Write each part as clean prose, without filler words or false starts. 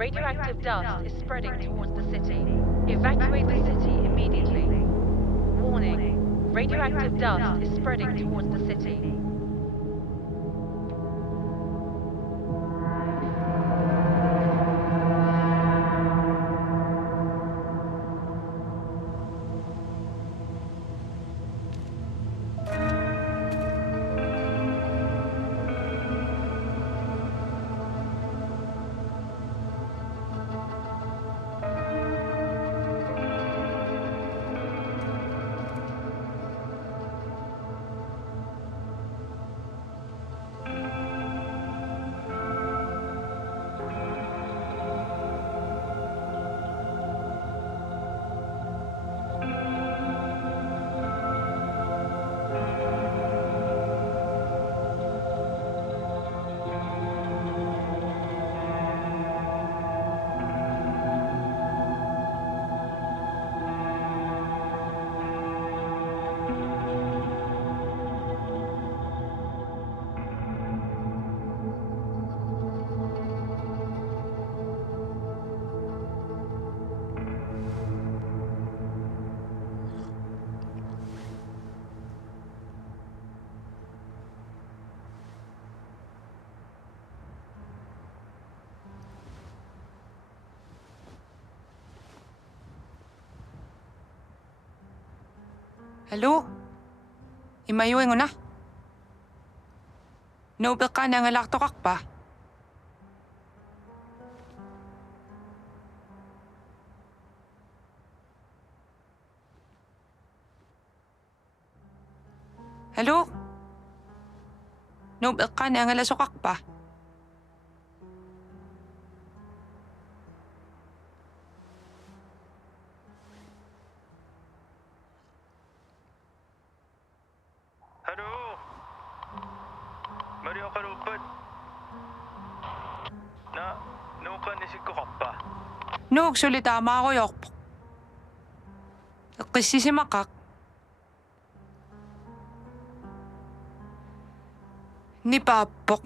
Radioactive dust is spreading towards the city. Evacuate the city immediately. Warning. Radioactive dust is spreading towards the city. Hallo? Imayueng na? Naubel ka na nga laktokak pa? Hallo? Naubel ka na nga lasokak pa? Halo? Mario Karupad? Nukan ni si Kukakpa. Noog sulitama ako yokpok. Kasi si Makak. Ni Papok.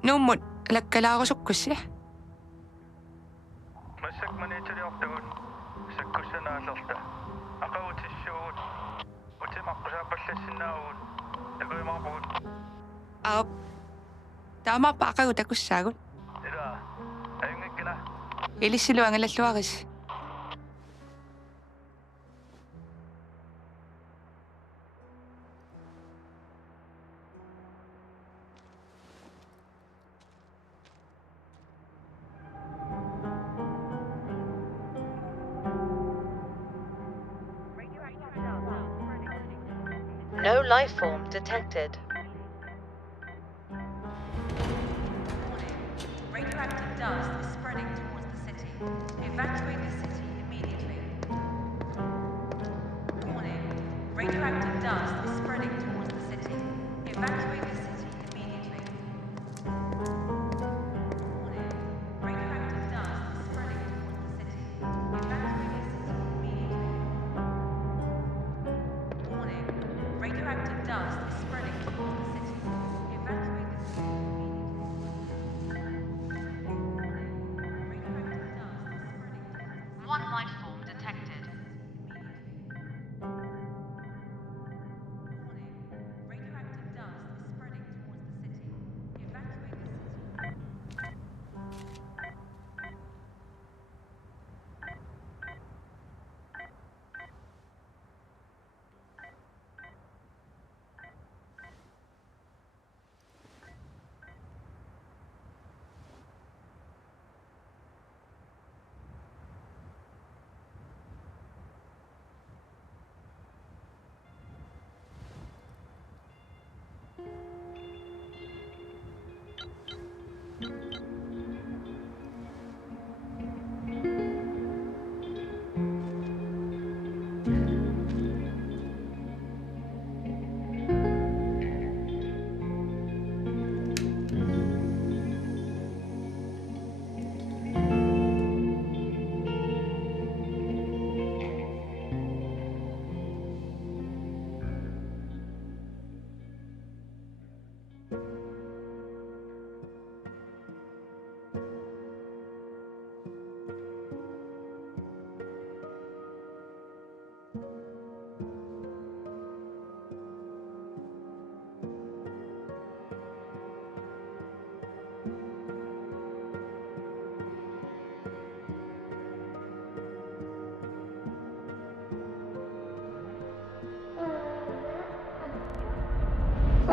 Numot, alagkala ako sukus siya. Masak manitari ako taon. Sakko siya nasalta. Aka utis siyon. Utis makusapal siya sinaon. Tagoy mga pun. Tama pa kayo takus sagot. Ira, ayun nga kina. Ilis silo ang alas luwakas. No life form detected. Radioactive dust is spreading towards the city. Evacuate the city immediately. Warning. Radioactive dust is spreading towards the city. Evacuate the city immediately. Warning. Radioactive dust is spreading towards the city. Evacuate the city immediately. Warning. Radioactive dust is spreading towards the city. Evacuate the city immediately. One life form detected. Warning. Radioactive dust is spreading towards the city. Evacuate the city.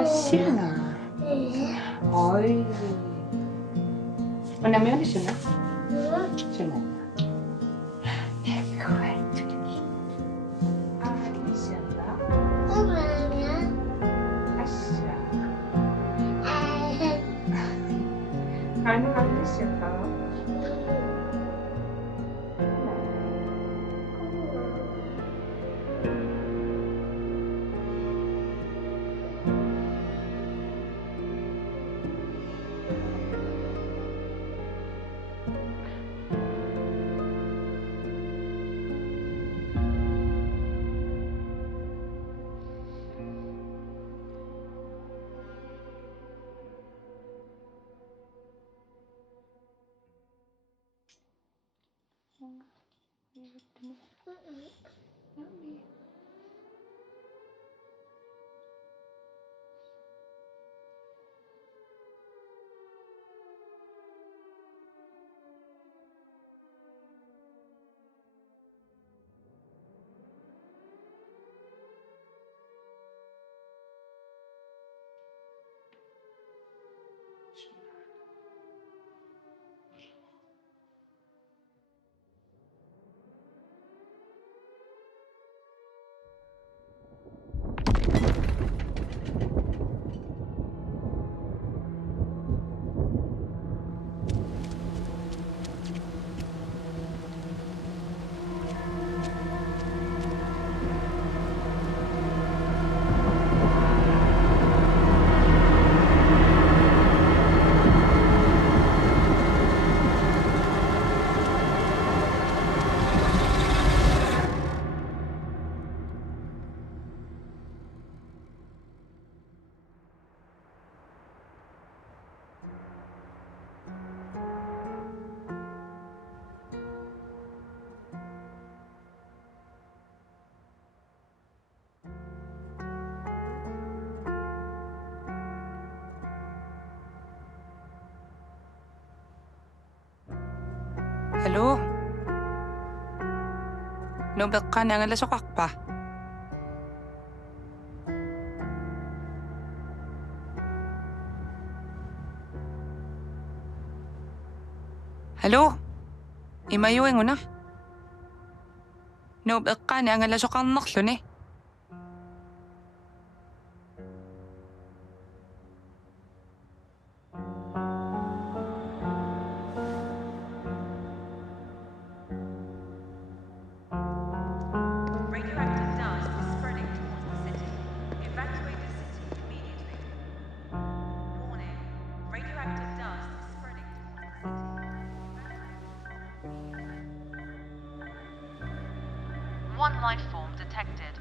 Sienna. Oj. Vad nämner jag Sienna? Sienna. Ano kami siya? Halo? Nubek ka na nga lasokak pa. Halo? Imayueng mo na. Nubek ka na nga lasokang naklon eh. Radioactive dust is spreading towards the city. Evacuate the city immediately. Warning, radioactive dust is spreading towards the city. One life form detected.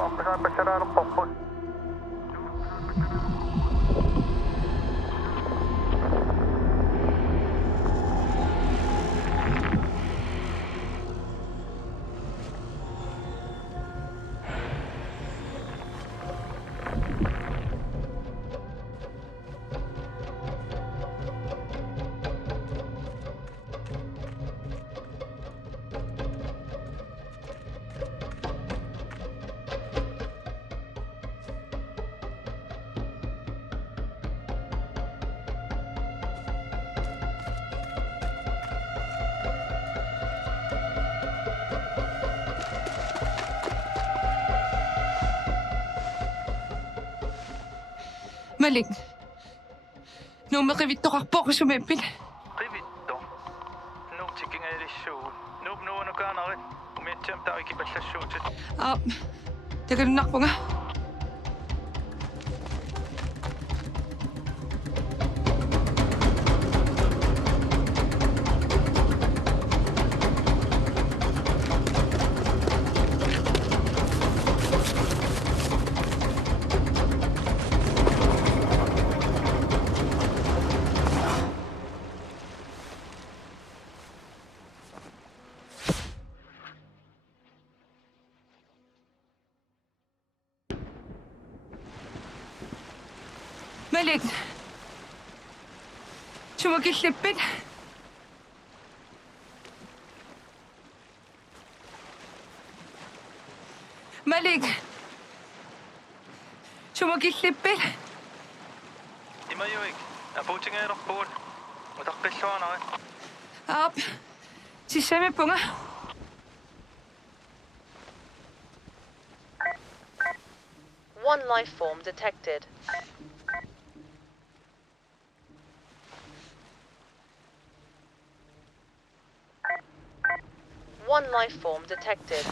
ako sa pasararong pokpon. Maling. No makivitto ka po ako sumipin. Qivitto. Nuub tiking ailissuun. Nuub nuunukaanarit. Umiattiam taa ikipallassuutit. Tagalunak po nga. Maling. Sumagislipin. Maling. Sumagislipin. Imayuik. Apuutingeerorpuun. Utaqqilluanarit. Sisame po nga. One life form detected. One life form detected.